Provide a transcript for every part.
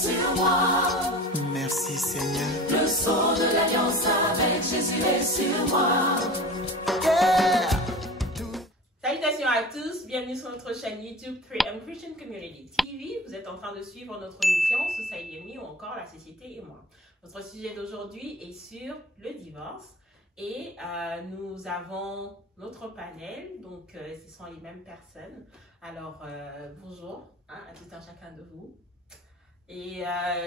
sur moi. Merci Seigneur. Le sceau de l'alliance avec Jésus est sur moi. Salutations à tous, bienvenue sur notre chaîne YouTube 3M Christian Community TV. Vous êtes en train de suivre notre émission Society Me ou encore La Société et moi. Notre sujet d'aujourd'hui est sur le divorce et nous avons notre panel, donc ce sont les mêmes personnes. Alors bonjour à tout un chacun de vous. Et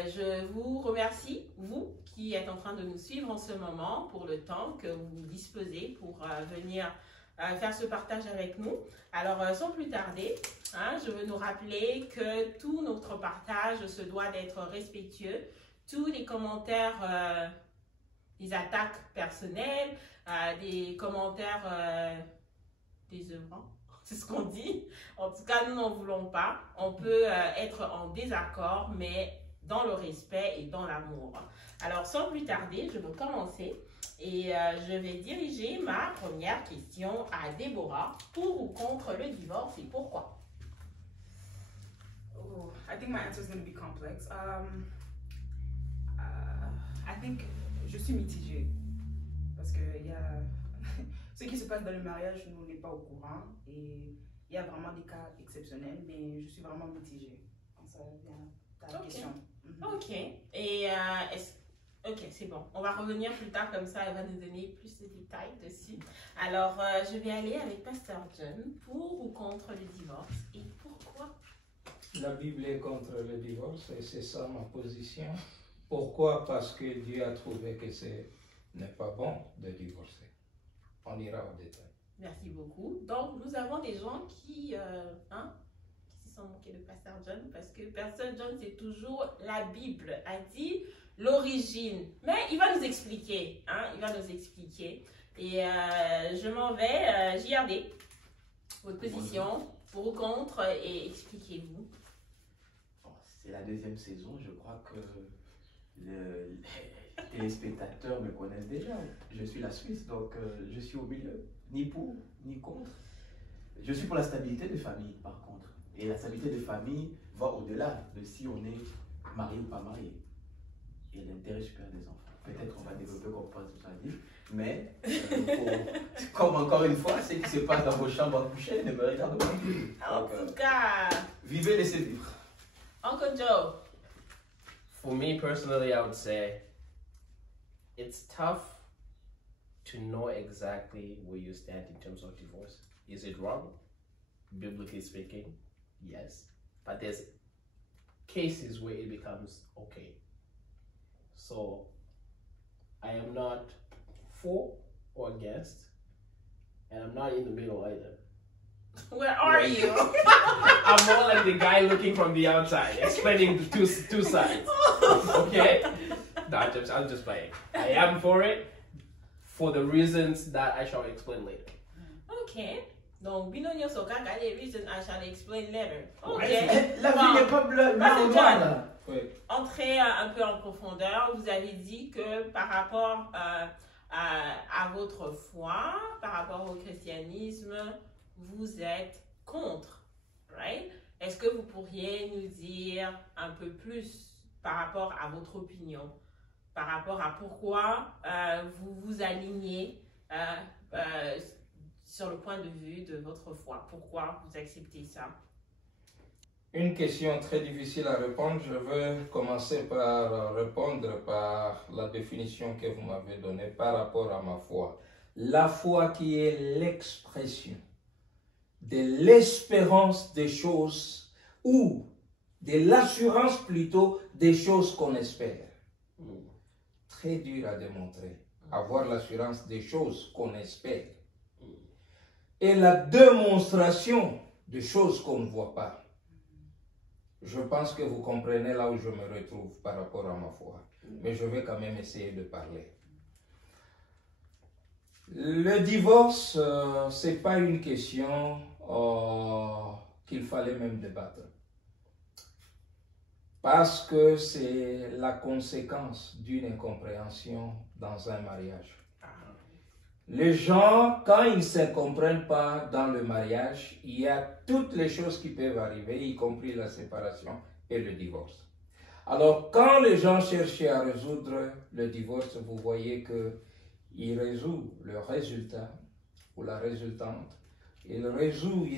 je vous remercie, vous qui êtes en train de nous suivre en ce moment, pour le temps que vous disposez pour venir faire ce partage avec nous. Alors, sans plus tarder, je veux nous rappeler que tout notre partage se doit d'être respectueux. Tous les commentaires, des attaques personnelles, des commentaires désœuvrants, c'est ce qu'on dit. En tout cas, nous n'en voulons pas. On peut être en désaccord, mais dans le respect et dans l'amour. Alors, sans plus tarder, je veux commencer. Et je vais diriger ma première question à Déborah. Pour ou contre le divorce et pourquoi? Oh, I think my answer is going to be complex. I think je suis mitigée parce que il y a ce qui se passe dans le mariage, nous n'est pas au courant et il y a vraiment des cas exceptionnels, mais je suis vraiment mitigée quand ça vient à ta question. Ok. Et ok, c'est bon. On va revenir plus tard comme ça, elle va nous donner plus de détails dessus. Alors, je vais aller avec Pasteur John. Pour ou contre le divorce et pourquoi? La Bible est contre le divorce et c'est ça ma position. Pourquoi? Parce que Dieu a trouvé que ce n'est pas bon de divorcer. On ira au détail. Merci beaucoup. Donc, nous avons des gens qui se sont moqués de Pasteur John parce que Pasteur John, c'est toujours la Bible a dit l'origine. Mais il va nous expliquer. Il va nous expliquer. Et je m'en vais. JRD, votre position, pour ou contre, et expliquez-vous. Bon, c'est la deuxième saison. Je crois que les téléspectateurs me connaissent déjà. Je suis la Suisse, donc je suis au milieu. Ni pour, ni contre. Je suis pour la stabilité de famille, par contre. Et la stabilité de famille va au-delà de si on est marié ou pas marié. Et l'intérêt supérieur des enfants. Peut-être qu'on va développer comme point tout ça dit. Mais, comme encore une fois, ce qui se passe dans vos chambres à coucher ne me regarde pas. En tout cas, vivez, laissez vivre. Uncle Joe. For me personally, I would say it's tough to know exactly where you stand in terms of divorce. Is it wrong? Biblically speaking, yes. But there's cases where it becomes okay. So I am not for or against, and I'm not in the middle either. Where are you? I'm more like the guy looking from the outside, explaining the two sides. Okay? No, I'm just playing. I am for it for the reasons that I shall explain later. Okay. Donc, Binonio Soka, the reason I shall explain later. Ok. La vie n'est pas blanc ou noir. Oui. Entrez un peu en profondeur. Vous avez dit que par rapport à votre foi, par rapport au christianisme, vous êtes contre, right? Est-ce que vous pourriez nous dire un peu plus par rapport à votre opinion, par rapport à pourquoi vous vous alignez sur le point de vue de votre foi? Pourquoi vous acceptez ça? Une question très difficile à répondre. Je veux commencer par répondre par la définition que vous m'avez donnée par rapport à ma foi. La foi qui est l'expression de l'espérance des choses ou de l'assurance plutôt des choses qu'on espère. Très dur à démontrer. Avoir l'assurance des choses qu'on espère. Et la démonstration de choses qu'on ne voit pas. Je pense que vous comprenez là où je me retrouve par rapport à ma foi. Mais je vais quand même essayer de parler. Le divorce, ce n'est pas une question qu'il fallait même débattre. Parce que c'est la conséquence d'une incompréhension dans un mariage. Les gens, quand ils ne se comprennent pas dans le mariage, il y a toutes les choses qui peuvent arriver, y compris la séparation et le divorce. Alors, quand les gens cherchaient à résoudre le divorce, vous voyez qu'ils résolvent le résultat ou la résultante. Ils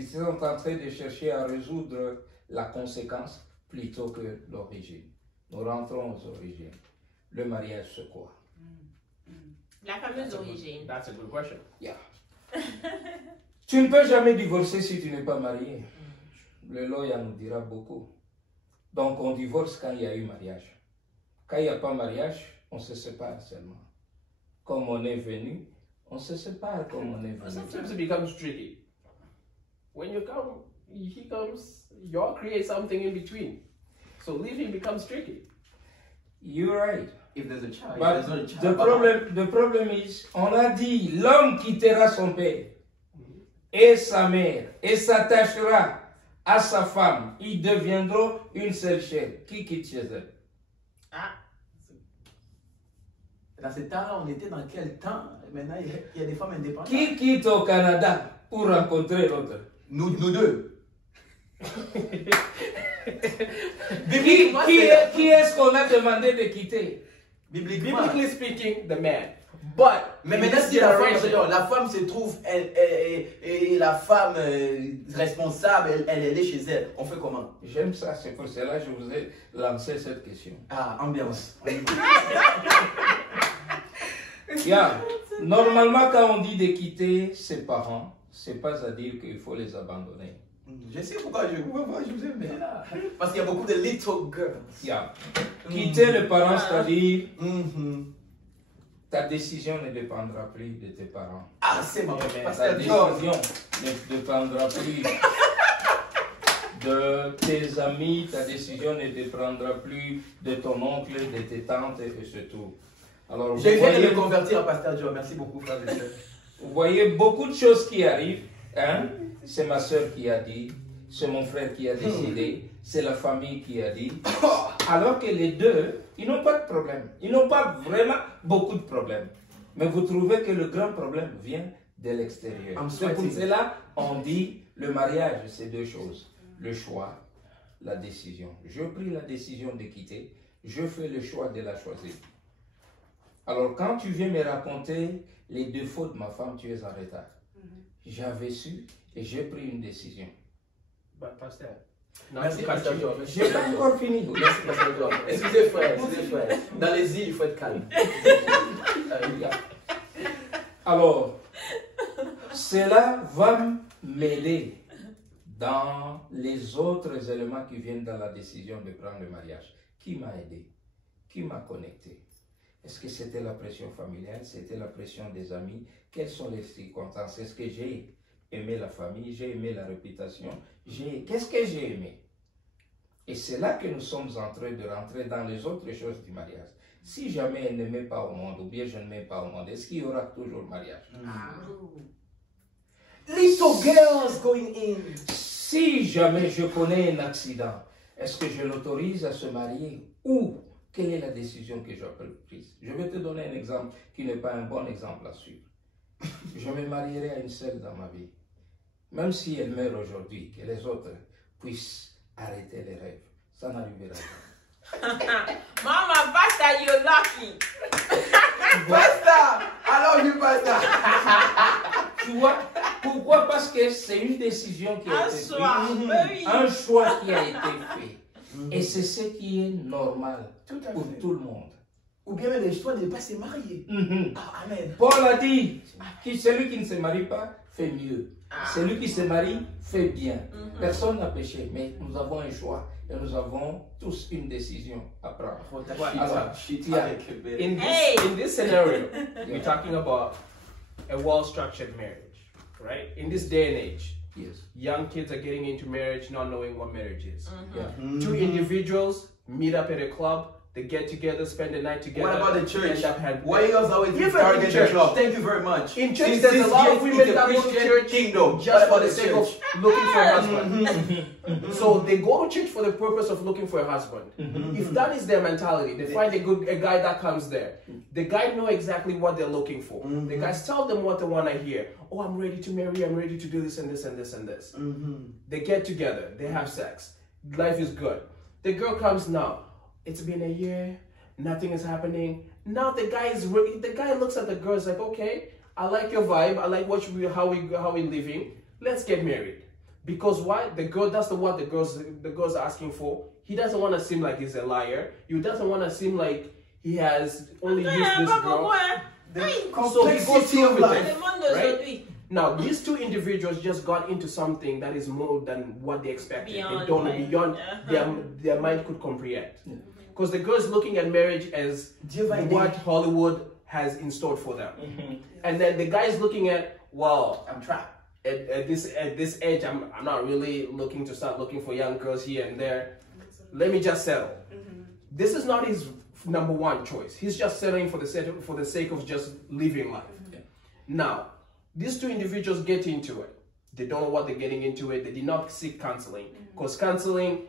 sont en train de chercher à résoudre la conséquence plutôt que l'origine. Nous rentrons aux origines. Le mariage, c'est quoi? La fameuse origine. That's a good question. Yeah. Tu ne peux jamais divorcer si tu n'es pas marié. Le lawyer nous dira beaucoup. Donc on divorce quand il y a eu mariage. Quand il n'y a pas mariage, on se sépare seulement. Comme on est venu, on se sépare comme on est venu. Sometimes it becomes tricky. When you come, he comes, you all create something in between. So leaving becomes tricky. You're right. If there's a child, But if there's no the problem is, on a dit, l'homme quittera son père et sa mère et s'attachera à sa femme. Ils deviendront une seule chair. Qui quitte chez elle? Ah, Dans ce temps-là, on était dans quel temps? Maintenant, il y a des femmes indépendantes. Qui quitte au Canada pour rencontrer l'autre? Nous deux. Qui est-ce qu'on a demandé de quitter? Bibliquement. Biblically speaking, the man. But Mais in maintenant, this si generation, la femme se trouve, et la femme responsable, elle est chez elle, on fait comment? J'aime ça, c'est pour cela que je vous ai lancé cette question. Ah, ambiance. Yeah. Normalement, quand on dit de quitter ses parents, c'est pas à dire qu'il faut les abandonner. Je sais pourquoi je vous aime bien là. Parce qu'il y a beaucoup de little girls. Yeah. Quitter les parents, c'est-à-dire Mhm. ta décision ne dépendra plus de tes parents. Ah, c'est ma Ta Pasteur George. décision ne dépendra plus de tes amis, ta décision ne dépendra plus de ton oncle, de tes tantes et c'est tout. Alors, Je viens de me convertir à Pasteur George. Merci beaucoup, frère et sœur. vous voyez beaucoup de choses qui arrivent. Hein? C'est ma soeur qui a dit, c'est mon frère qui a décidé, c'est la famille qui a dit. Alors que les deux, ils n'ont pas de problème. Ils n'ont pas vraiment beaucoup de problèmes. Mais vous trouvez que le grand problème vient de l'extérieur. I'm C'est pour sweating. cela on dit le mariage, c'est deux choses. Le choix, la décision. Je pris la décision de quitter, je fais le choix de la choisir. Alors quand tu viens me raconter les défauts de ma femme, tu es en retard. J'avais su et j'ai pris une décision. but Pastor, not Merci, to cut Pasteur you. George. Je n'ai pas encore fini. Merci, Pasteur George. Excusez, frère. Dans les îles, il faut être calme. Alors, cela va m'aider dans les autres éléments qui viennent dans la décision de prendre le mariage. Qui m'a aidé? Qui m'a connecté? Est-ce que c'était la pression familiale? C'était la pression des amis? Quelles sont les circonstances? Est-ce que j'ai aimé la famille? J'ai aimé la réputation? Qu'est-ce que j'ai aimé? Et c'est là que nous sommes en train de rentrer dans les autres choses du mariage. Si jamais elle ne m'aime pas au monde, ou bien je ne m'aime pas au monde, est-ce qu'il y aura toujours mariage? Little girls going in. Si jamais je connais un accident, est-ce que je l'autorise à se marier? Ou quelle est la décision que j'ai prise? Je vais te donner un exemple qui n'est pas un bon exemple à suivre. Je me marierai à une seule dans ma vie. Même si elle meurt aujourd'hui, que les autres puissent arrêter les rêves. Ça n'arrivera pas. Mama, Pastor, you're lucky. Pasteur! Alors, du pasteur! Tu vois? Pourquoi? Parce que c'est une décision qui a Un été soir, prise. oui. Un choix qui a été fait. Et c'est ce qui est normal Tout à pour fait. tout le monde. Ou bien même le choix de ne pas se marier. Mhm. Ah, amen. Paul a dit, celui qui ne se marie pas fait mieux. Celui qui se marie fait bien. Personne n'a péché, mais nous avons un choix et nous avons tous une décision à prendre. Alors, In this scenario, we're talking about a well-structured marriage, right? In this day and age, yes. young kids are getting into marriage not knowing what marriage is. Yeah. Two individuals meet up at a club, they get together, spend the night together. What about the church? end up having- Why you guys always Even target in the church. club? Thank you very much. In church, This there's a lot of gives women the that go to Christian church kingdom. just What for about the the sake church? of looking for a husband. So they go to church for the purpose of looking for a husband. If that is their mentality, they find a guy that comes there. The guy know exactly what they're looking for. The guys tell them what they want to hear. Oh, I'm ready to marry. I'm ready to do this and this and this and this. They get together. They have sex. Life is good. The girl comes now. it's been a year, nothing is happening. Now the guy looks at the girls like, okay, I like your vibe, I like how we living. Let's get married. Because why? That's what the girls are asking for. He doesn't want to seem like he's a liar. He doesn't want to seem like he has only used this girl. So he goes through with it, right? Now, these two individuals just got into something that is more than what they expected. Beyond their mind could comprehend. Because the girl's looking at marriage as what Hollywood has in store for them. And then the guy's looking at, well, I'm trapped. At this age, I'm not really looking to start looking for young girls here and there. Let me just settle. This is not his number one choice. He's just settling for the sake of just living life. Now, these two individuals get into it. They don't know what they're getting into it. They did not seek counseling. Because counseling,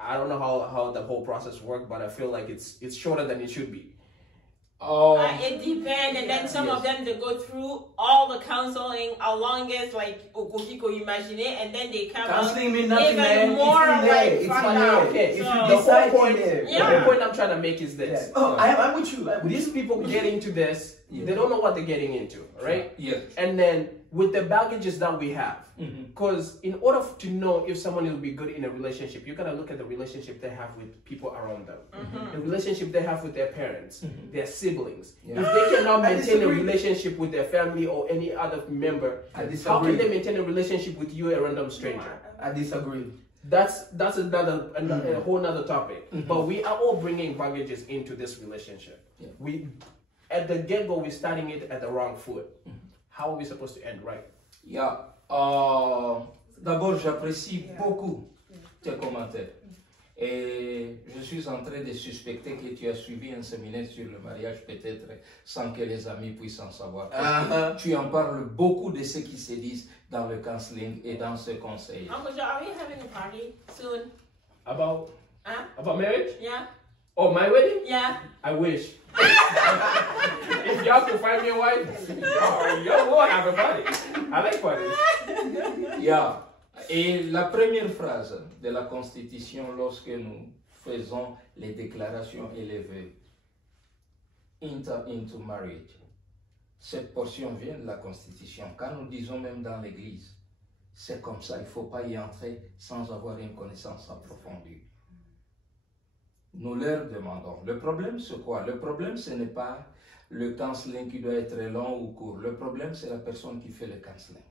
I don't know how the whole process works, but I feel like it's shorter than it should be. It depends, and then some of them they go through all the counseling, as long as like Okofiko imaginé, and then they come counseling means nothing, man. Even more like okay. So, the whole point I'm trying to make is this. I'm with you. These people get into this, they don't know what they're getting into, right? Yes. And then with the baggages that we have, because in order to know if someone will be good in a relationship, you gotta look at the relationship they have with people around them, the relationship they have with their parents, their siblings. If they cannot maintain a relationship with their family or any other member, how can they maintain a relationship with you, a random stranger? I disagree. That's a whole nother topic. But we are all bringing baggages into this relationship. We at the get-go, we're starting it at the wrong foot. How are we supposed to end right? D'abord, j'apprécie beaucoup tes commentaires. Et je suis en train de suspecter que tu as suivi un séminaire sur le mariage, peut-être sans que les amis puissent en savoir. Tu en parles beaucoup de ce qui se disent dans le counseling et dans ce conseil. Uncle Joe, are we having a party soon? About marriage? Yeah. Oh, my wedding? Yeah. I wish. If y'all could find me a wife, y'all will have a party. I like parties. Et la première phrase de la Constitution, lorsque nous faisons les déclarations et les vœux, enter into marriage, cette portion vient de la Constitution. Quand nous disons même dans l'Église, c'est comme ça, il ne faut pas y entrer sans avoir une connaissance approfondie. Nous leur demandons. Le problème, c'est quoi? Le problème, ce n'est pas le counseling qui doit être long ou court. Le problème, c'est la personne qui fait le counseling.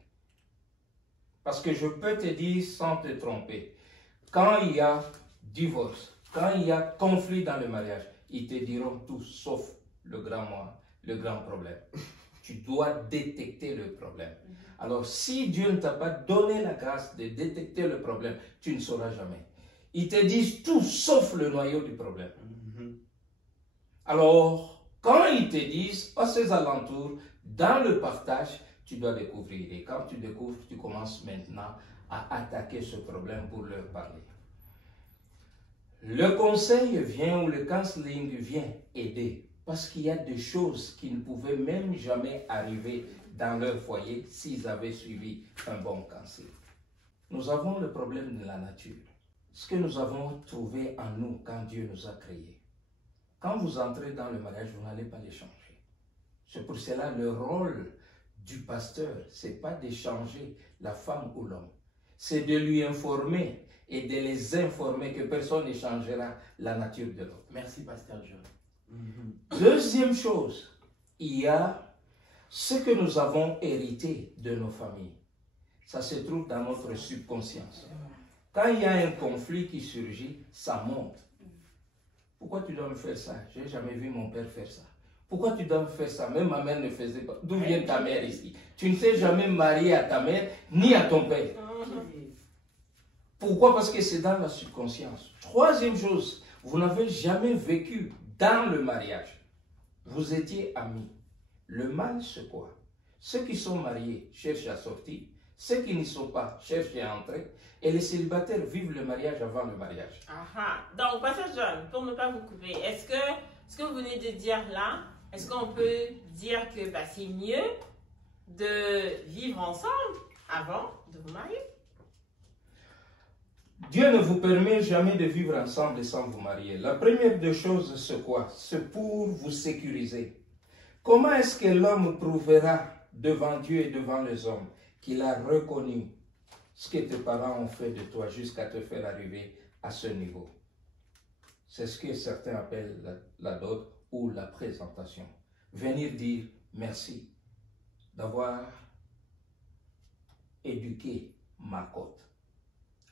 Parce que je peux te dire sans te tromper, quand il y a divorce, quand il y a conflit dans le mariage, ils te diront tout sauf le grand problème. Tu dois détecter le problème. Alors, si Dieu ne t'a pas donné la grâce de détecter le problème, tu ne sauras jamais. Ils te disent tout sauf le noyau du problème. Alors, quand ils te disent, à ces alentours, dans le partage, tu dois découvrir. Et quand tu découvres, tu commences maintenant à attaquer ce problème pour leur parler. Le conseil vient ou le counseling vient aider. Parce qu'il y a des choses qui ne pouvaient même jamais arriver dans leur foyer s'ils avaient suivi un bon counseling. Nous avons le problème de la nature. Ce que nous avons trouvé en nous quand Dieu nous a créés. Quand vous entrez dans le mariage, vous n'allez pas les changer. C'est pour cela le rôle du pasteur, ce n'est pas de changer la femme ou l'homme. C'est de lui informer et de les informer que personne ne changera la nature de l'homme. Merci, pasteur John. Deuxième chose, il y a ce que nous avons hérité de nos familles. Ça se trouve dans notre subconscience. Quand il y a un conflit qui surgit, ça monte. Pourquoi tu dois me faire ça? Je n'ai jamais vu mon père faire ça. Pourquoi tu dois me faire ça? Même ma mère ne faisait pas. D'où vient ta mère ici? Tu ne t'es jamais marié à ta mère ni à ton père. Pourquoi? Parce que c'est dans la subconscience. Troisième chose, vous n'avez jamais vécu dans le mariage. Vous étiez amis. Le mal, c'est quoi? Ceux qui sont mariés cherchent à sortir. Ceux qui n'y sont pas cherchent à entrer. Et les célibataires vivent le mariage avant le mariage. Donc, Pasteur John, pour ne pas vous couper, est-ce que ce que vous venez de dire là, est-ce qu'on peut dire que c'est mieux de vivre ensemble avant de vous marier? Dieu ne vous permet jamais de vivre ensemble sans vous marier. La première des choses, c'est quoi? C'est pour vous sécuriser. Comment est-ce que l'homme prouvera devant Dieu et devant les hommes qu'il a reconnu ce que tes parents ont fait de toi jusqu'à te faire arriver à ce niveau? C'est ce que certains appellent la dot ou la présentation. Venir dire merci d'avoir éduqué ma côte.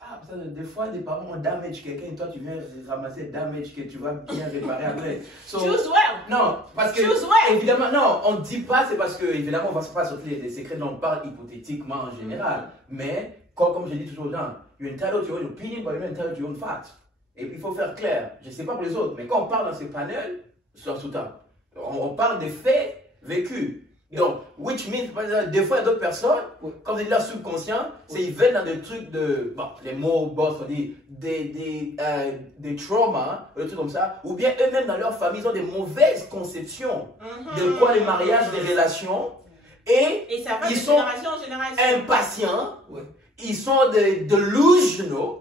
Ah, parce que des fois, les parents ont damage quelqu'un et toi, tu viens ramasser damage que tu vas bien réparer après. So, Choose well. non, parce que, Choose well. évidemment, non, on ne dit pas, c'est parce que, évidemment, on ne va pas sortir les secrets dont on parle hypothétiquement en général. Mais, comme je dis toujours aux gens, you're entitled to your own opinion, but you're not entitled to your own facts. Et puis, il faut faire clair. Je ne sais pas pour les autres, mais quand on parle dans ces panels, on parle des faits vécus. Donc, which means, des fois, il y a d'autres personnes, comme c'est leur subconscient, c'est ils veulent dans des trucs de, bon, les mots boss, on dit, des traumas, des trucs comme ça, ou bien eux-mêmes dans leur famille, ils ont des mauvaises conceptions de quoi les mariages, les relations, et ça va de ils sont génération en génération. impatients, ils sont delusional,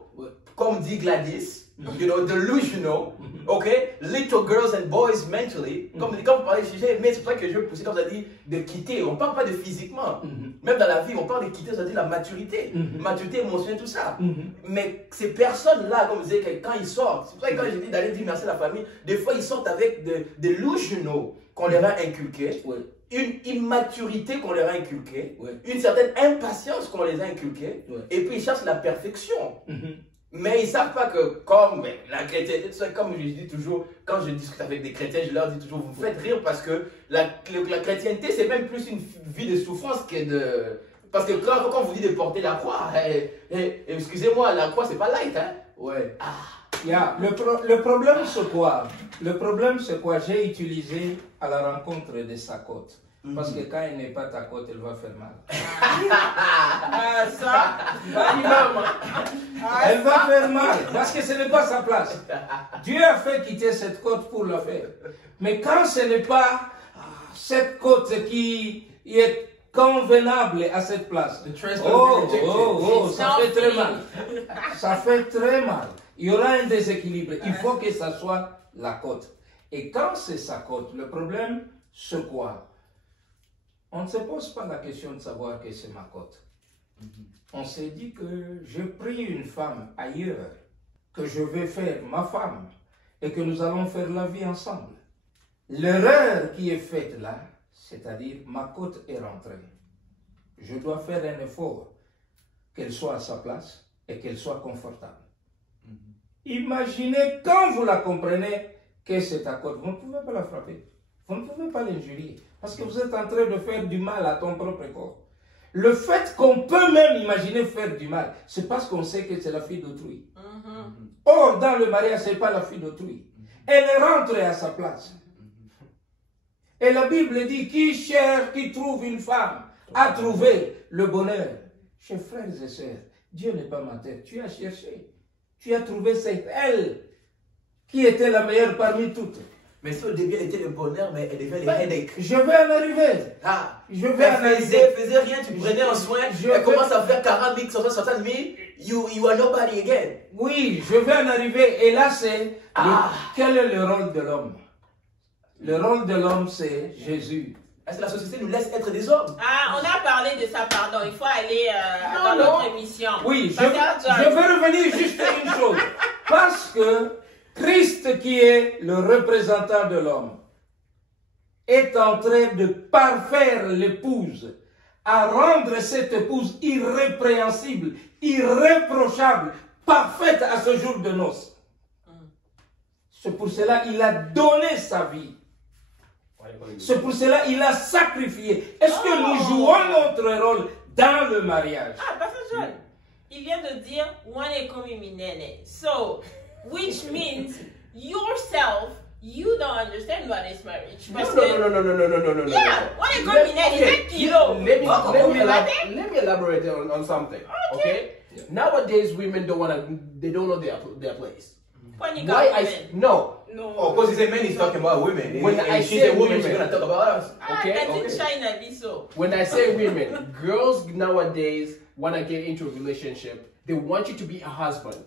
comme dit Gladys. You know, delusional, okay? Little girls and boys mentally. Comme vous parlez de sujet, mais c'est pour ça que je veux pousser, comme vous avez dit, de quitter. On ne parle pas de physiquement. Même dans la vie, on parle de quitter, ça veut dire la maturité. Maturité émotionnelle, tout ça. Mais ces personnes-là, comme vous disiez, quand ils sortent, c'est pour ça que quand j'ai dit d'aller dire merci à la famille, des fois ils sortent avec des delusional qu'on leur a inculqué. Une immaturité qu'on leur a inculquée, une certaine impatience qu'on les a inculquée, et puis ils cherchent la perfection. Mais ils ne savent pas que, comme la chrétienté, comme je dis toujours, quand je discute avec des chrétiens, je leur dis toujours, vous faites rire parce que la chrétienté, c'est même plus une vie de souffrance que de... Parce que quand on vous dit de porter la croix, excusez-moi, la croix, c'est pas light, hein? Ouais. Le problème, c'est quoi? Le problème, c'est quoi? J'ai utilisé à la rencontre de sa côte. Parce que quand elle n'est pas ta côte, elle va faire mal. Elle va faire mal, parce que ce n'est pas sa place. Dieu a fait quitter cette côte pour la faire. Mais quand ce n'est pas cette côte qui est convenable à cette place, ça fait très mal. Ça fait très mal. Il y aura un déséquilibre. Il faut que ça soit la côte. Et quand c'est sa côte, le problème, c'est quoi? On ne se pose pas la question de savoir que c'est ma côte. On s'est dit que j'ai pris une femme ailleurs, que je vais faire ma femme, et que nous allons faire la vie ensemble. L'erreur qui est faite là, c'est-à-dire ma côte est rentrée. Je dois faire un effort, qu'elle soit à sa place et qu'elle soit confortable. Imaginez quand vous la comprenez que c'est ta côte, vous ne pouvez pas la frapper. Vous ne pouvez pas l'injurier parce que vous êtes en train de faire du mal à ton propre corps. Le fait qu'on peut même imaginer faire du mal, c'est parce qu'on sait que c'est la fille d'autrui. Or, dans le mariage, ce n'est pas la fille d'autrui. Elle est rentrée à sa place. Et la Bible dit, qui cherche, qui trouve une femme, a trouvé le bonheur. Chers frères et sœurs, Dieu n'est pas menteur. Tu as cherché. Tu as trouvé cette elle qui était la meilleure parmi toutes. Mais si au début elle était le bonheur, mais elle devait les headaches. Je vais en arriver. Je vais en arriver. Faisait rien, tu prenais en soin, elle commence à faire 40 000, 60 000, you are nobody again. Oui, je vais en arriver. Et là, c'est quel est le rôle de l'homme? Le rôle de l'homme, c'est Jésus. Est-ce que la société nous laisse être des hommes? On a parlé de ça, pardon. Il faut aller dans notre émission. Oui, je veux revenir juste à une chose. Parce que Christ, qui est le représentant de l'homme, est en train de parfaire l'épouse, à rendre cette épouse irrépréhensible, irréprochable, parfaite à ce jour de noces. C'est pour cela qu'il a donné sa vie. C'est pour cela qu'il a sacrifié. Est-ce que nous jouons notre rôle dans le mariage? Pasteur Joel, il vient de dire wane komi minene. So, which means yourself, you don't understand what is marriage. No. Yeah, wane komi minene. Let me elaborate on something. Okay. Nowadays, women don't know their place. No. Oh, because he said men is talking about women. When I she's say a woman, women, she's gonna talk about us. When I say women, girls nowadays want to get into a relationship. They want you to be a husband.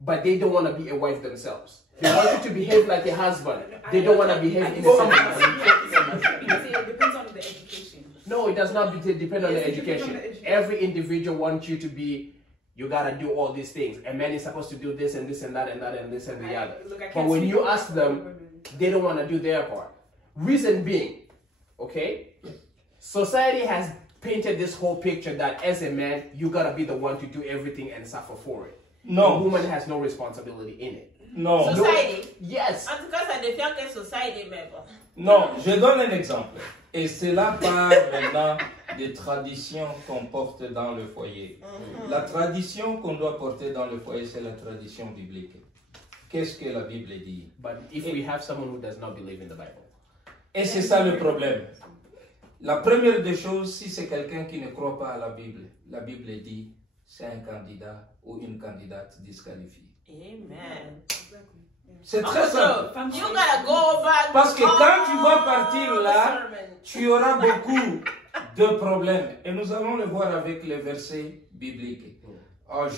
but they don't want to be a wife themselves. They want you to behave like a husband. They don't want to behave in the same way. It depends on the education. No, it does not depend on Yes, the it depends education. on the education. Every individual wants you to be, you gotta do all these things. A man is supposed to do this and this and that and that and this and the other. Look, I But can't when speak you for ask them, women. they don't want to do their part. Reason being, okay, society has painted this whole picture that as a man, you gotta be the one to do everything and suffer for it. Non. The woman has no responsibility in it. Non. Society. Yes. En tout cas, ça dépend quelle society, mais bon. Non, je donne un exemple. Et cela part maintenant des traditions qu'on porte dans le foyer. La tradition qu'on doit porter dans le foyer, c'est la tradition biblique. Qu'est-ce que la Bible dit? But if we have someone who does not believe in the Bible, Et c'est ça le problème. La première des choses, si c'est quelqu'un qui ne croit pas à la Bible dit c'est un candidat ou une candidate disqualifiée. Amen. Exactly. Yeah. C'est très simple. So, you gotta go back. Parce que quand tu vas partir all là, the sermon. tu auras beaucoup de problèmes. Et nous allons le voir avec les versets bibliques.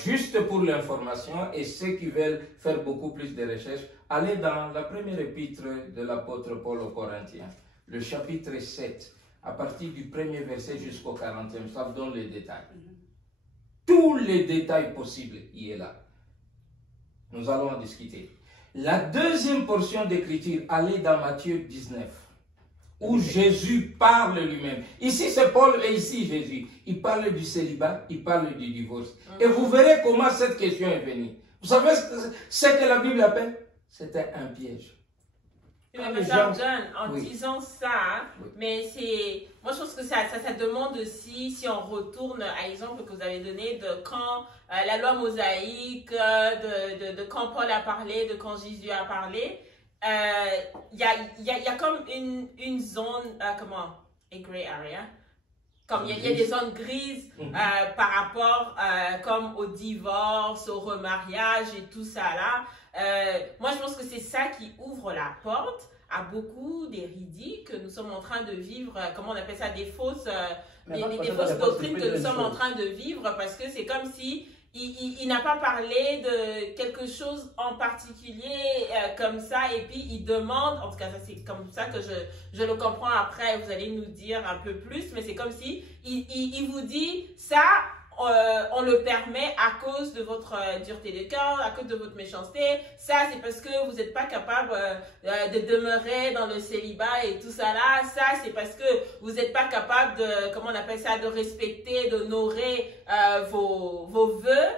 Juste pour l'information, et ceux qui veulent faire beaucoup plus de recherches, allez dans la première épître de l'apôtre Paul aux Corinthiens, le chapitre 7, à partir du premier verset jusqu'au 40e, ça vous donne les détails. Tous les détails possibles, il est là. Nous allons en discuter. La deuxième portion d'écriture, allez dans Matthieu 19, où Jésus parle lui-même. Ici c'est Paul et ici Jésus. Il parle du célibat, il parle du divorce. Et vous verrez comment cette question est venue. Vous savez ce que la Bible appelle? C'était un piège. Oui, Ah, mais les John, gens- en Oui. disant ça, Oui. mais c'est. Moi, je pense que ça demande aussi, si on retourne à l'exemple que vous avez donné de quand la loi mosaïque, de quand Paul a parlé, de quand Jésus a parlé, il y a comme une zone, comment? A gray area. Comme il y a des zones grises par rapport comme au divorce, au remariage et tout ça là. Moi, je pense que c'est ça qui ouvre la porte à beaucoup d'hérédies que nous sommes en train de vivre, comment on appelle ça, des fausses doctrines que nous sommes en train de vivre, parce que c'est comme si il n'a pas parlé de quelque chose en particulier comme ça, et puis il demande, en tout cas ça c'est comme ça que je le comprends, après vous allez nous dire un peu plus, mais c'est comme si il vous dit ça, on le permet à cause de votre dureté de cœur, à cause de votre méchanceté, ça c'est parce que vous n'êtes pas capable de demeurer dans le célibat et tout ça là, ça c'est parce que vous n'êtes pas capable de, comment on appelle ça, de respecter, d'honorer vos vœux,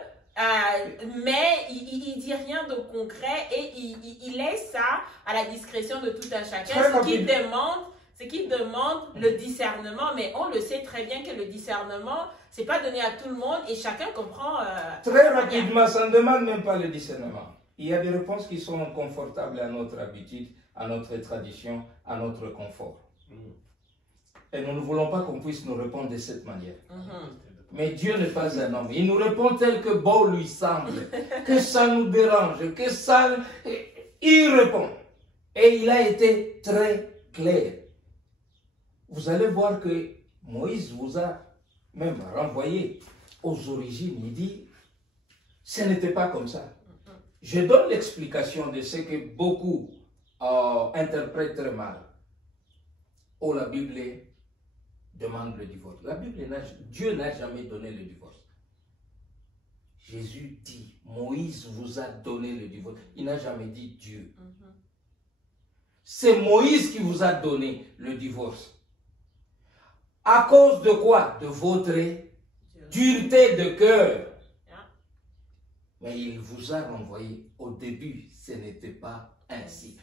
mais il dit rien de concret et il laisse ça à la discrétion de tout un chacun. Ce qu'il demande le discernement, mais on le sait très bien que le discernement, c'est pas donné à tout le monde et chacun comprend. Très rapidement, ça ne demande même pas le discernement. Il y a des réponses qui sont confortables à notre habitude, à notre tradition, à notre confort. Et nous ne voulons pas qu'on puisse nous répondre de cette manière. Mais Dieu n'est pas un homme. Il nous répond tel que bon lui semble, que ça nous dérange, que ça... Il répond. Et il a été très clair. Vous allez voir que Moïse vous a même renvoyé aux origines. Il dit, ce n'était pas comme ça. Je donne l'explication de ce que beaucoup interprètent très mal. Oh, la Bible demande le divorce. La Bible, Dieu n'a jamais donné le divorce. Jésus dit, Moïse vous a donné le divorce. Il n'a jamais dit Dieu. C'est Moïse qui vous a donné le divorce. À cause de quoi? De votre dureté de cœur. Mais il vous a renvoyé. Au début, ce n'était pas ainsi.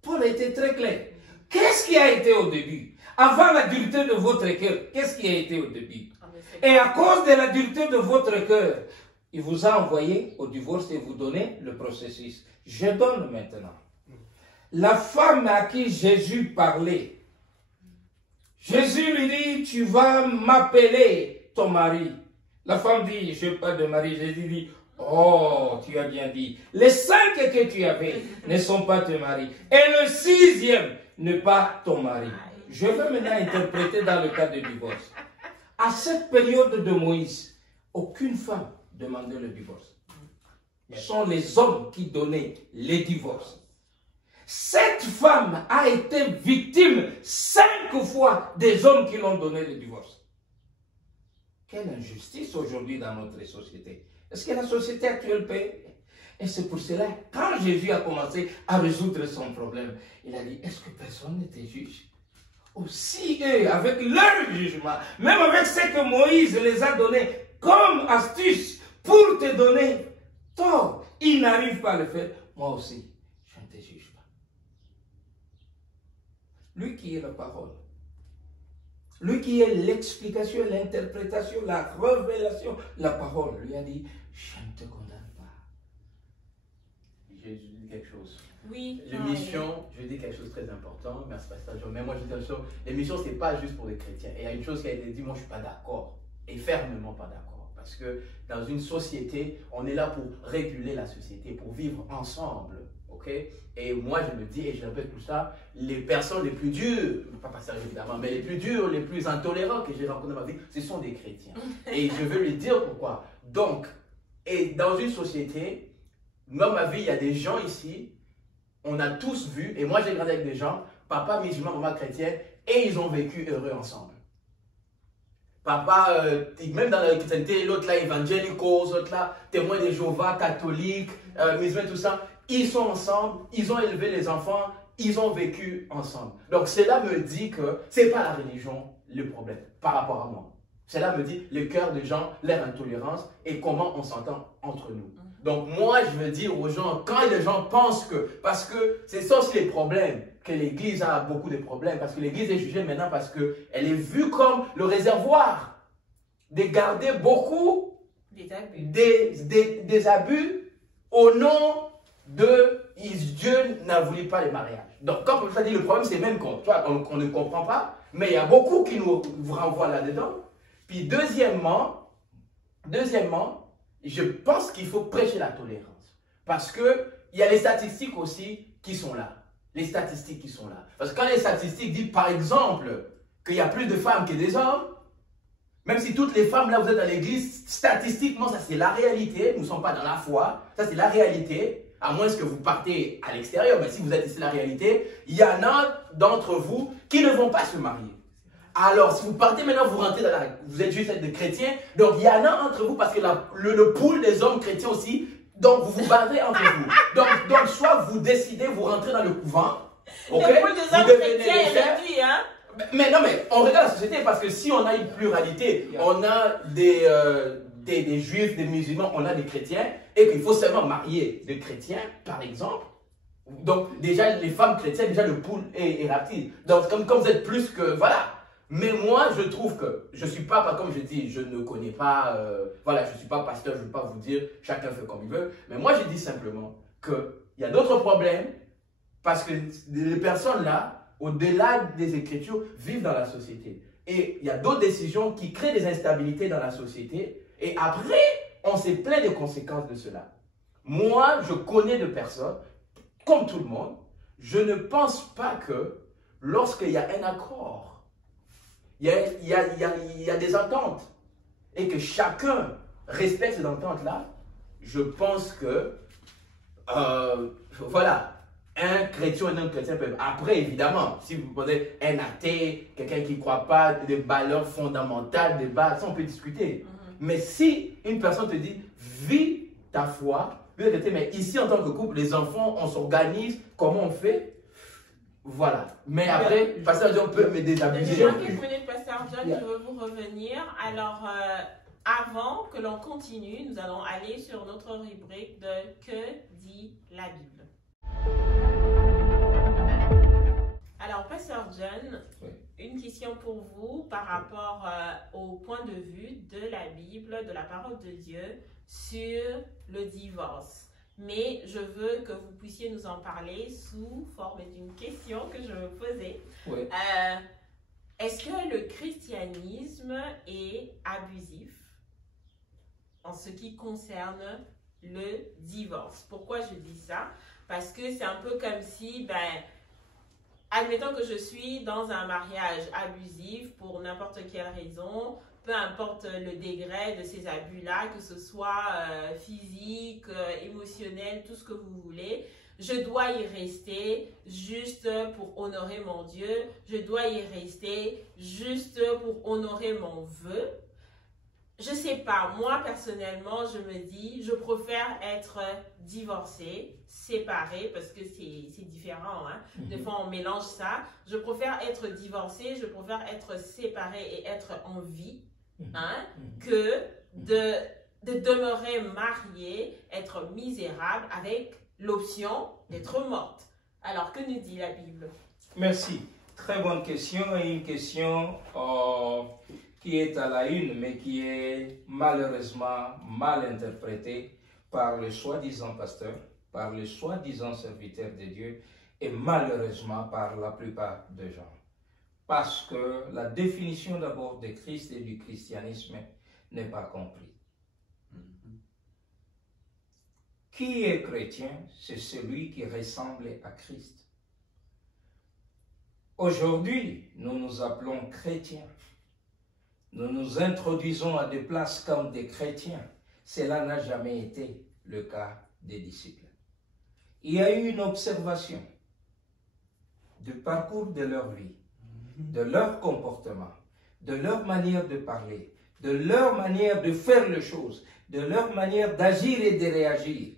Paul a été très clair. Qu'est-ce qui a été au début? Avant la dureté de votre cœur, qu'est-ce qui a été au début? Et à cause de la dureté de votre cœur, il vous a envoyé au divorce et vous donnez le processus. Je donne maintenant. La femme à qui Jésus parlait, Jésus lui dit, tu vas m'appeler ton mari. La femme dit, je n'ai pas de mari. Jésus dit, oh, tu as bien dit. Les 5 que tu avais ne sont pas tes maris. Et le 6e n'est pas ton mari. Je vais maintenant interpréter dans le cas de divorce. À cette période de Moïse, aucune femme demandait le divorce. sont les hommes qui donnaient les divorces. Cette femme a été victime 5 fois des hommes qui l'ont donné le divorce. Quelle injustice aujourd'hui dans notre société. Est-ce que la société actuelle paie? Et c'est pour cela, quand Jésus a commencé à résoudre son problème, il a dit, est-ce que personne n'était juge? Aussi eux, avec leur jugement, même avec ce que Moïse les a donné comme astuce pour te donner tort, ils n'arrivent pas à le faire. Moi aussi, je ne te juge pas. Lui qui est la parole, lui qui est l'explication, l'interprétation, la révélation, la parole, lui a dit, je ne te condamne pas. J'ai dit quelque chose. Oui. L'émission, je dis quelque chose de très important, merci Pasteur John, mais moi je dis quelque chose, l'émission c'est pas juste pour les chrétiens. Et il y a une chose qui a été dit, moi je suis pas d'accord, et fermement pas d'accord, parce que dans une société, on est là pour réguler la société, pour vivre ensemble, ok? Et moi je me dis, et je répète tout ça, les personnes les plus dures, pas Pasteur évidemment, mais les plus durs, les plus intolérants que j'ai rencontrés dans ma vie, ce sont des chrétiens. Et je veux lui dire pourquoi. Donc, et dans une société, dans ma vie, il y a des gens ici, on a tous vu, et moi j'ai grandi avec des gens, papa musulman, maman chrétienne, et ils ont vécu heureux ensemble. Papa, même dans la chrétienté, l'autre là, évangélicos, l'autre là, témoins de Jéhovah, catholiques, musulmans, tout ça, ils sont ensemble, ils ont élevé les enfants, ils ont vécu ensemble. Donc cela me dit que ce n'est pas la religion le problème par rapport à moi. Cela me dit le cœur des gens, leur intolérance et comment on s'entend entre nous. Donc moi, je veux dire aux gens, quand les gens pensent que, parce que c'est ça aussi les problèmes, que l'Église a beaucoup de problèmes, parce que l'Église est jugée maintenant parce qu'elle est vue comme le réservoir de garder beaucoup des abus au nom de Dieu n'a voulu pas les mariages. Donc comme je dis, le problème c'est même qu'on ne comprend pas, mais il y a beaucoup qui nous renvoient là-dedans. Puis deuxièmement, je pense qu'il faut prêcher la tolérance. Parce qu'il y a les statistiques aussi qui sont là. Les statistiques qui sont là. Parce que quand les statistiques disent, par exemple, qu'il y a plus de femmes que des hommes, même si toutes les femmes, là, vous êtes à l'église, statistiquement, ça c'est la réalité. Nous ne sommes pas dans la foi. Ça c'est la réalité. À moins que vous partez à l'extérieur. Mais si vous êtes ici, la réalité, il y en a d'entre vous qui ne vont pas se marier. Alors, si vous partez maintenant, vous rentrez dans vous êtes juste des chrétiens, donc il y en a entre vous, parce que le pool des hommes chrétiens aussi, donc vous vous battrez entre vous. Donc, soit vous décidez, vous rentrez dans le couvent, ok? Le pool des hommes chrétiens, il a dit, hein? Mais non, mais on regarde la société, parce que si on a une pluralité, on a des juifs, des musulmans, on a des chrétiens, et qu'il faut seulement marier des chrétiens, par exemple. Donc, déjà, les femmes chrétiennes, déjà le pool est rapide. Donc, comme vous êtes plus que, voilà. Mais moi, je trouve que je ne suis pas, comme je dis, je ne connais pas, voilà, je ne suis pas pasteur, je ne veux pas vous dire, chacun fait comme il veut. Mais moi, je dis simplement qu'il y a d'autres problèmes parce que les personnes là, au-delà des Écritures, vivent dans la société. Et il y a d'autres décisions qui créent des instabilités dans la société. Et après, on s'est plein de conséquences de cela. Moi, je connais de personnes, comme tout le monde, je ne pense pas que lorsqu'il y a un accord, il y a des ententes et que chacun respecte ces ententes-là, je pense que, voilà, un chrétien et un chrétien peuvent. Après, évidemment, si vous posez un athée, quelqu'un qui ne croit pas des valeurs fondamentales, des bases, ça on peut discuter. Mais si une personne te dit, vis ta foi, mais ici en tant que couple, les enfants, on s'organise, comment on fait? Voilà. Mais après, Pasteur John peut me déshabiller. J'ai quelques minutes, Pasteur John, je veux vous revenir. Alors, avant que l'on continue, nous allons aller sur notre rubrique de Que dit la Bible? Alors, Pasteur John, une question pour vous par rapport au point de vue de la Bible, de la parole de Dieu sur le divorce. Mais je veux que vous puissiez nous en parler sous forme d'une question que je me posais. Oui. Est-ce que le christianisme est abusif en ce qui concerne le divorce? Pourquoi je dis ça? Parce que c'est un peu comme si, admettons que je suis dans un mariage abusif pour n'importe quelle raison, peu importe le degré de ces abus-là, que ce soit physique, émotionnel, tout ce que vous voulez. Je dois y rester juste pour honorer mon Dieu. Je dois y rester juste pour honorer mon vœu. Je sais pas, moi personnellement, je me dis, je préfère être divorcée, séparée, parce que c'est différent, hein. Des fois on mélange ça. Je préfère être divorcée, je préfère être séparée et être en vie, hein, que de demeurer mariée, être misérable avec l'option d'être morte. Alors, que nous dit la Bible? Merci. Très bonne question et une question qui est à la une, mais qui est malheureusement mal interprétée par le soi-disant pasteur, par le soi-disant serviteur de Dieu et malheureusement par la plupart des gens. Parce que la définition d'abord de Christ et du christianisme n'est pas comprise. Qui est chrétien? C'est celui qui ressemble à Christ. Aujourd'hui, nous nous appelons chrétiens. Nous nous introduisons à des places comme des chrétiens. Cela n'a jamais été le cas des disciples. Il y a eu une observation du parcours de leur vie, de leur comportement, de leur manière de parler, de leur manière de faire les choses, de leur manière d'agir et de réagir.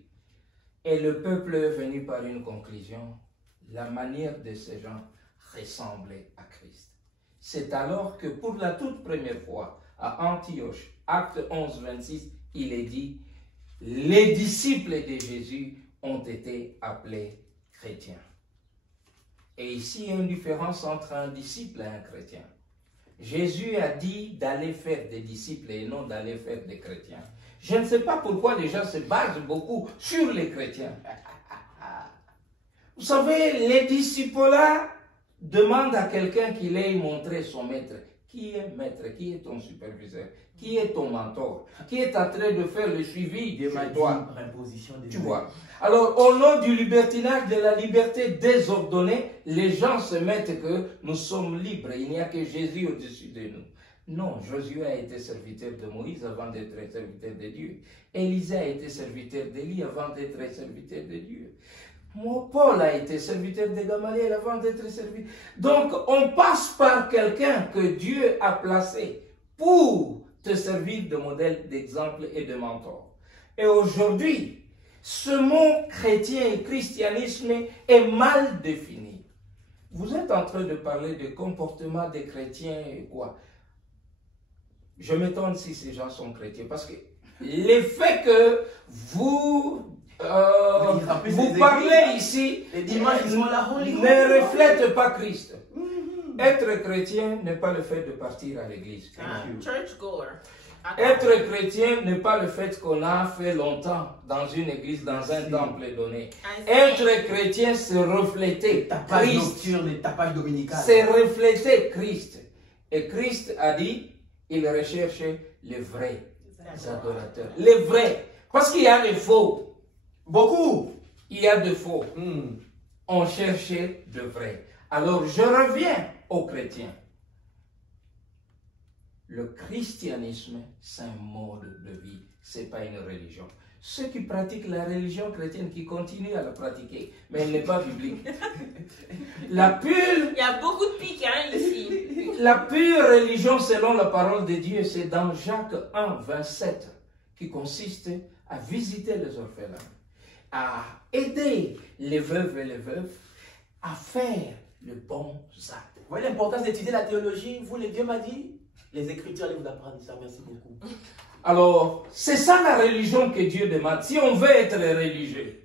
Et le peuple est venu par une conclusion. La manière de ces gens ressemblait à Christ. C'est alors que pour la toute première fois, à Antioche, acte 11, 26, il est dit, les disciples de Jésus ont été appelés chrétiens. Et ici, il y a une différence entre un disciple et un chrétien. Jésus a dit d'aller faire des disciples et non d'aller faire des chrétiens. Je ne sais pas pourquoi les gens se basent beaucoup sur les chrétiens. Vous savez, les disciples-là demandent à quelqu'un qu'il ait montré son maître. Qui est maître? Qui est ton superviseur? Qui est ton mentor? Qui est en train de faire le suivi de toi? Tu vois. Alors, au nom du libertinage, de la liberté désordonnée, les gens se mettent que nous sommes libres. Il n'y a que Jésus au-dessus de nous. Non, Josué a été serviteur de Moïse avant d'être serviteur de Dieu. Élisée a été serviteur d'Élie avant d'être serviteur de Dieu. Paul a été serviteur de Gamaliel avant d'être serviteur. Donc, on passe par quelqu'un que Dieu a placé pour te servir de modèle, d'exemple et de mentor. Et aujourd'hui, ce mot chrétien et christianisme est mal défini. Vous êtes en train de parler de comportement des chrétiens et quoi? Je m'étonne si ces gens sont chrétiens parce que l'effet que vous parlez ici ne reflète pas Christ. Être chrétien n'est pas le fait de partir à l'église. Church goer. Être chrétien n'est pas le fait qu'on a fait longtemps dans une église, dans un temple donné. Être chrétien, c'est refléter Christ. C'est refléter Christ. Et Christ a dit, il recherche les vrais adorateurs. Les vrais. Parce qu'il y a des faux. Beaucoup. Il y a des faux. On cherchait de vrais. Alors je reviens aux chrétiens. Le christianisme, c'est un mode de vie, ce n'est pas une religion. Ceux qui pratiquent la religion chrétienne, qui continuent à la pratiquer, mais elle n'est pas biblique. La pure... Il y a beaucoup de piques ici. La pure religion, selon la parole de Dieu, c'est dans Jacques 1, 27, qui consiste à visiter les orphelins, à aider les veuves et les veufs, à faire le bon acte. Vous voyez l'importance d'étudier la théologie? Vous, les Dieu m'a dit, les Écritures allaient vous apprendre ça. Merci beaucoup. Alors, c'est ça la religion que Dieu demande. Si on veut être religieux,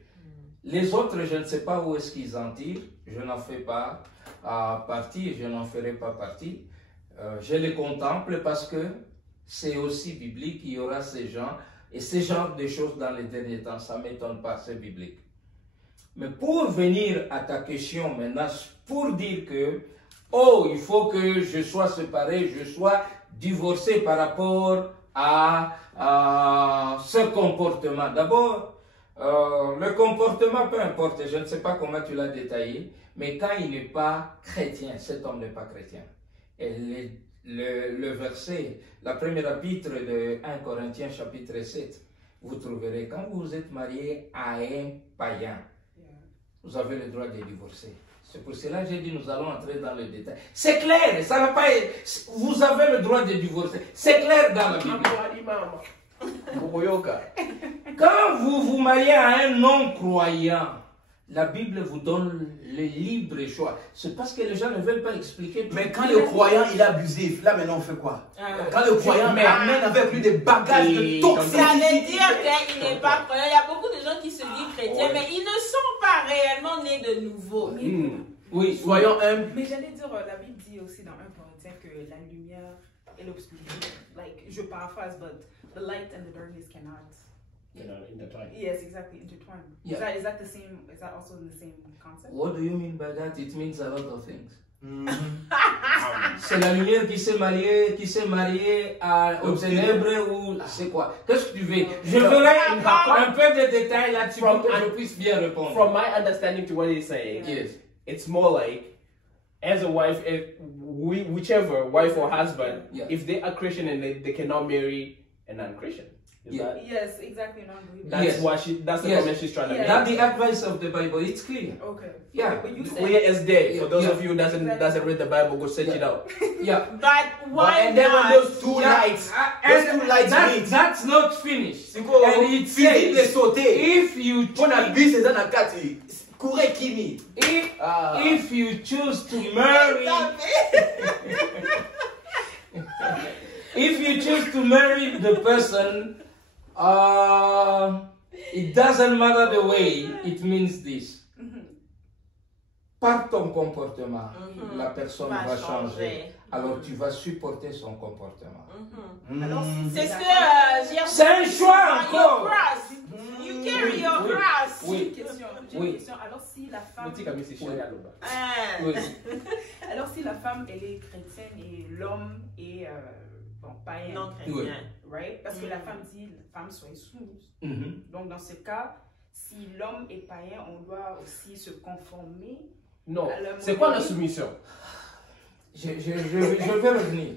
les autres, je ne sais pas où est-ce qu'ils en tirent. Je n'en fais pas partie, je n'en ferai pas partie. Je les contemple parce que c'est aussi biblique. Il y aura ces gens et ce genre de choses dans les derniers temps. Ça ne m'étonne pas, c'est biblique. Mais pour venir à ta question maintenant, pour dire que, oh, il faut que je sois séparé, je sois divorcé par rapport à ce comportement. D'abord, le comportement, peu importe, je ne sais pas comment tu l'as détaillé, mais quand il n'est pas chrétien, cet homme n'est pas chrétien. Et le verset, la première chapitre de 1 Corinthiens chapitre 7, vous trouverez, quand vous êtes marié à un païen, vous avez le droit de divorcer. C'est pour cela que j'ai dit, nous allons entrer dans le détail. C'est clair, ça n'a pas... Vous avez le droit de divorcer. C'est clair dans la Bible. Quand vous vous mariez à un non-croyant, la Bible vous donne le libre choix. C'est parce que les gens ne veulent pas expliquer. Mais quand le croyant il est abusif, là maintenant on fait quoi? Quand le croyant amène avec lui des bagages de toxicité. Ça veut dire qu'il n'est pas croyant. Il y a beaucoup de gens qui se disent chrétiens, mais ils ne sont pas réellement nés de nouveau. Oui, soyons humbles. Mais j'allais dire, la Bible dit aussi dans 1 Corinthiens que la lumière et l'obscurité, like, je paraphrase, but the light and the darkness cannot. Intertwine. Yes, exactly, intertwine. Yeah. Is that the same? Is that also the same concept? What do you mean by that? It means a lot of things. C'est la lumière qui s'est mariée aux ténèbres ou c'est quoi? Qu'est-ce que tu veux? Je voudrais un peu de détails là-dessus pour que je puisse bien répondre. From my understanding to what he's saying, Yes. it's more like, as a wife, whichever wife or husband, Yeah. if they are Christian and they cannot marry a non-Christian. Is Yeah. that, Yes, exactly, non-believers. that's Yes. why that's the Yes. comment she's trying to Yeah. make. That's the advice of the Bible. It's clear. Okay. Yeah. But you said, Where is there? For those Yeah. of you who doesn't read the Bible, go search it out. Yeah. But why And then when not? those two Yeah. lights, And those two lights meet. that's not finished. C'est quoi? And it Philippe les says, sauter. if you On a vu ces anakati. Courez Kimi. if you choose to marry, if you choose to marry the person, it doesn't matter the way. It means this. Par ton comportement, la personne va changer. Alors tu vas supporter son comportement. alors, C'est ce que j'ai C'est un choix encore. You carry your cross. J'ai une question. Oui. Alors, si la femme. Ah. Oui. Alors, si la femme, elle est chrétienne et l'homme est bon, païen. Non chrétien. Right? Parce que la femme dit, la femme soit soumise. Mhm. Donc, dans ce cas, si l'homme est païen, on doit aussi se conformer. Non. à la C'est quoi la monogamy. soumission? Je vais revenir.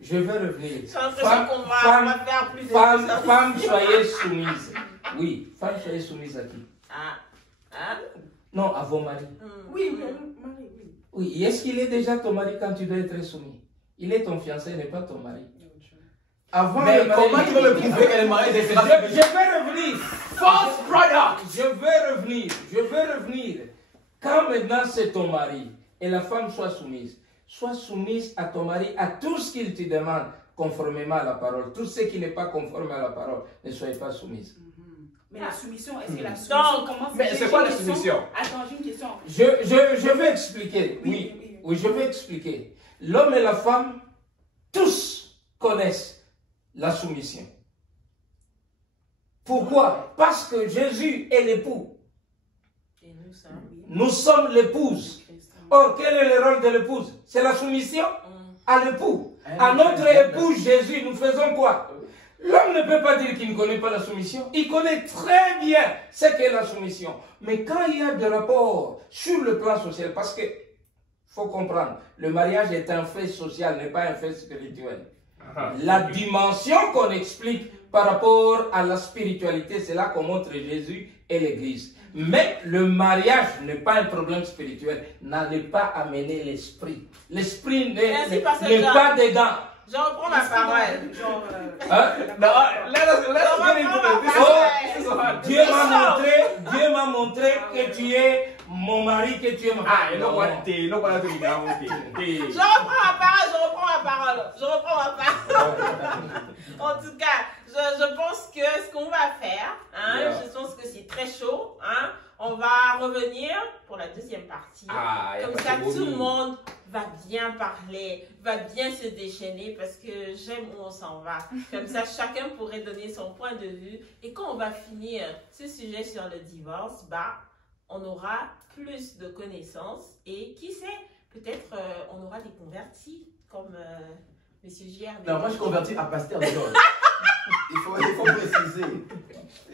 Je vais revenir. J'ai l'impression qu'on va faire plus de choses. Femme, soyez soumise. Oui, femme, soyez soumise à qui? Ah. Non, à vos maris. Oui, Marie, oui. Oui, est-ce qu'il est déjà ton mari quand tu dois être soumis? Il est ton fiancé, il n'est pas ton mari. Avant Mais le mariage- comment tu veux me prouver qu'elle est mariée des je vais revenir. False product. Je vais revenir. Quand maintenant c'est ton mari et la femme soit soumise à ton mari, à tout ce qu'il te demande conformément à la parole. Tout ce qui n'est pas conforme à la parole, ne soyez pas soumise. Mais la soumission, est-ce que la soumission commence? Mais c'est quoi la soumission? Attends, j'ai une question. Je vais expliquer. Oui. Oui, je vais expliquer. L'homme et la femme, tous connaissent la soumission. Pourquoi? Parce que Jésus est l'époux. Et nous, ça. Nous sommes l'épouse. Or, quel est le rôle de l'épouse? C'est la soumission à l'époux. À notre époux Jésus, nous faisons quoi? L'homme ne peut pas dire qu'il ne connaît pas la soumission. Il connaît très bien ce qu'est la soumission. Mais quand il y a des rapports sur le plan social, parce que faut comprendre, le mariage est un fait social, n'est pas un fait spirituel. La dimension qu'on explique par rapport à la spiritualité, c'est là qu'on montre Jésus et l'Église. Mais le mariage n'est pas un problème spirituel. N'allez pas amener l'esprit. L'esprit n'est pas dedans. Je reprends ma parole. Genre, Dieu m'a montré que tu es mon mari, que tu es ma femme. Je reprends ma parole. En tout cas, je pense que ce qu'on va faire, je pense que c'est très chaud. On va revenir pour la deuxième partie. Comme ça, tout le monde va bien parler, va bien se déchaîner parce que j'aime où on s'en va. Comme ça, chacun pourrait donner son point de vue. Et quand on va finir ce sujet sur le divorce, on aura plus de connaissances. Et qui sait, peut-être on aura des convertis comme M. JR. Non, moi je convertis à pasteur de John. Il faut préciser.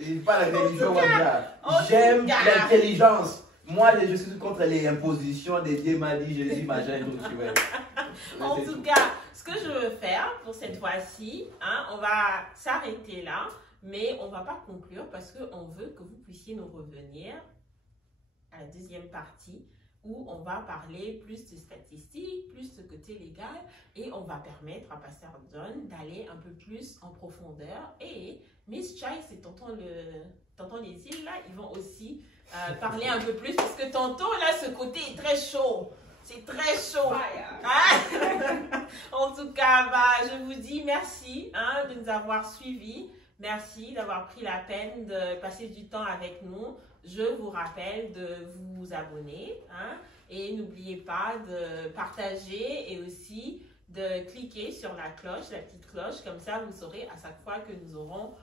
Et pas la religion mondiale. J'aime l'intelligence. Moi, je suis contre les impositions des Dieu m'a dit, Jésus m'a dit, donc tu vois. En tout cas, ce que je veux faire pour cette fois-ci, hein, on va s'arrêter là, mais on ne va pas conclure parce qu'on veut que vous puissiez nous revenir à la deuxième partie où on va parler plus de statistiques, plus de côté légal et on va permettre à Pasteur John d'aller un peu plus en profondeur. Et Miss Chai, c'est tonton les îles là, ils vont aussi parler un peu plus parce que tonton là, ce côté est très chaud. C'est très chaud. Ah. En tout cas, bah, je vous dis merci hein, de nous avoir suivis. Merci d'avoir pris la peine de passer du temps avec nous. Je vous rappelle de vous abonner hein, et n'oubliez pas de partager et aussi de cliquer sur la cloche, la petite cloche. Comme ça, vous saurez à chaque fois que nous aurons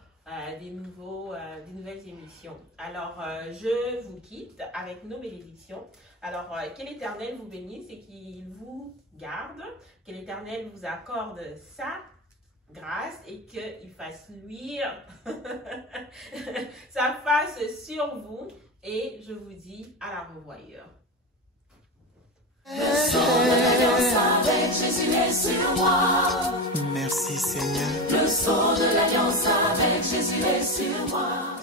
des nouvelles émissions. Alors, je vous quitte avec nos bénédictions. Alors, que l'Éternel vous bénisse et qu'il vous garde, que l'Éternel vous accorde sa grâce et qu'il fasse luire sa face sur vous. Et je vous dis à la revoyure. Le son de l'alliance avec Jésus est sur moi. Merci Seigneur. Le son de l'alliance avec Jésus est sur moi.